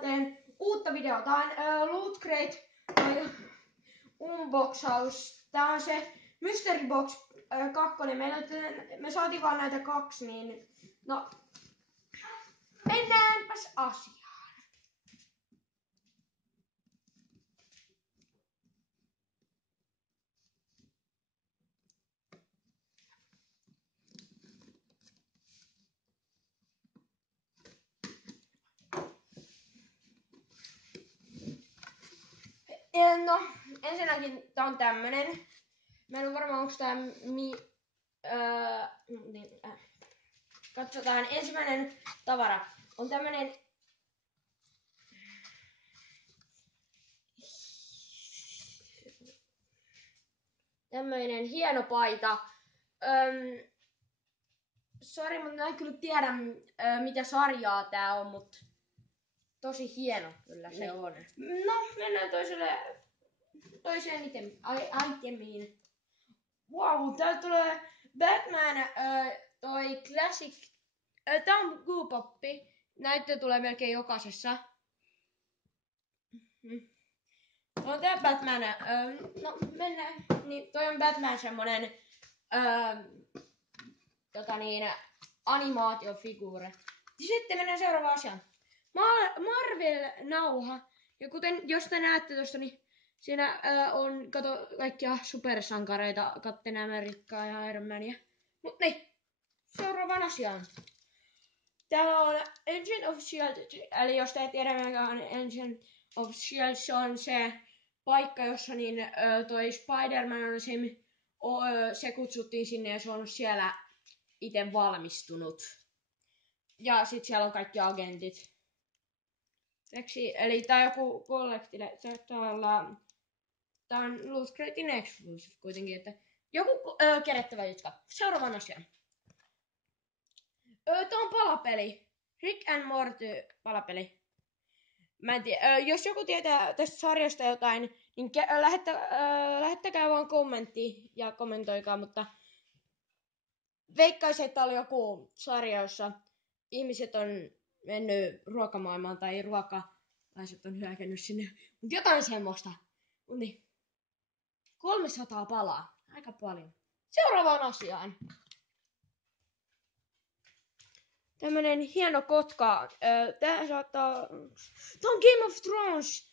tänään teen uutta videota. Tää on Loot Crate unboxaus. Tää on se Mystery Box 2. Me saatiin vaan näitä 2, niin no mennäänpäs asiaan. No, ensinnäkin tää on tämmönen. Mä en oo varma onks tää katsotaan, ensimmäinen tavara on tämmönen hieno paita. Sori, mutta mä en kyllä tiedä mitä sarjaa tää on, mut tosi hieno kyllä se on. No, mennään toiseen itemiin. Wow, täällä tulee Batman, toi Classic. Tää on Goopoppi. Näitä tulee melkein jokaisessa. No tää Batman, no mennään. Niin, toi on Batman semmonen animaatiofiguure. Sitten mennään seuraavaan asiaan. Marvel-nauha. Ja kuten jos te näette tosta, niin siinä on kaikkia supersankareita, Captain Americaa ja Iron Mania. Mut niin, seuraavaan asiaan. Täällä on Agent of S.H.I.E.L.D. Eli jos te et tiedä mikä on Agent of S.H.I.E.L.D., se on se paikka, jossa niin, toi Spider-Man on se kutsuttiin sinne ja se on siellä itse valmistunut. Ja sit siellä on kaikki agentit. Eli tää on joku collectile. Tää on Loot Cratein exclusive kuitenkin, että joku kerättävä jutska. Seuraavan asian. Tää on palapeli. Rick and Morty palapeli. Mä en tiedä. Jos joku tietää tästä sarjasta jotain, niin lähettäkää vaan kommentti ja kommentoikaa, mutta veikkaisin, että oli joku sarja, jossa ihmiset on mennyt ruokamaailmaan tai ruokalaiset on hyökännyt sinne. Mut jotain semmoista. Niin. 300 palaa. Aika paljon. Seuraavaan asiaan. Tämmönen hieno kotka. Tää on Game of Thrones.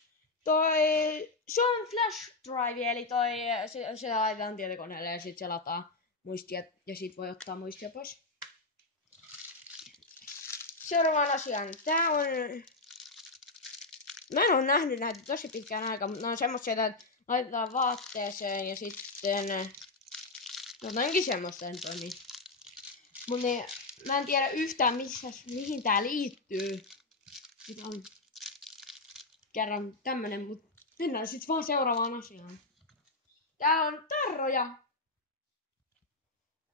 Se on flash drive, eli se laitetaan tietokoneelle ja sit se lataa muistia ja sit voi ottaa muistia pois. Seuraavaan asiaan. Tää on... Mä en oo nähnyt näitä tosi pitkään aikaa, mutta ne on semmosia, että laitetaan vaatteeseen ja sitten... Jotainkin semmoista en toimi. Mut niin, mä en tiedä yhtään mihin tää liittyy. Nyt on kerran tämmönen, mut mennään sit vaan seuraavaan asiaan. Tää on tarroja.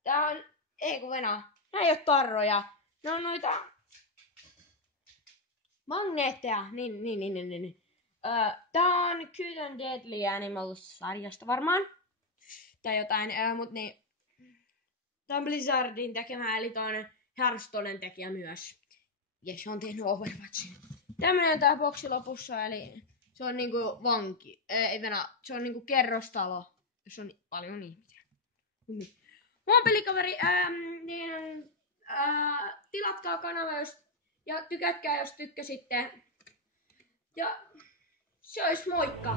Nää ei oo tarroja. Ne on noita magneetteja. Niin. Tää on Cute and Deadly Animals-sarjasta varmaan. Tai jotain, mut niin. Tää on Blizzardin tekemä, eli toinen Hearthstonen tekijä myös. Ja se on tehnyt Overwatchin. Tämmönen on tää boksi lopussa, eli se on niinku vanki. Se on niinku kerrostalo, jossa on paljon ihmisiä. Mun pelikaveri, tilatkaa kanava ja tykätkää jos tykkäsitte. Ja se ois moikka!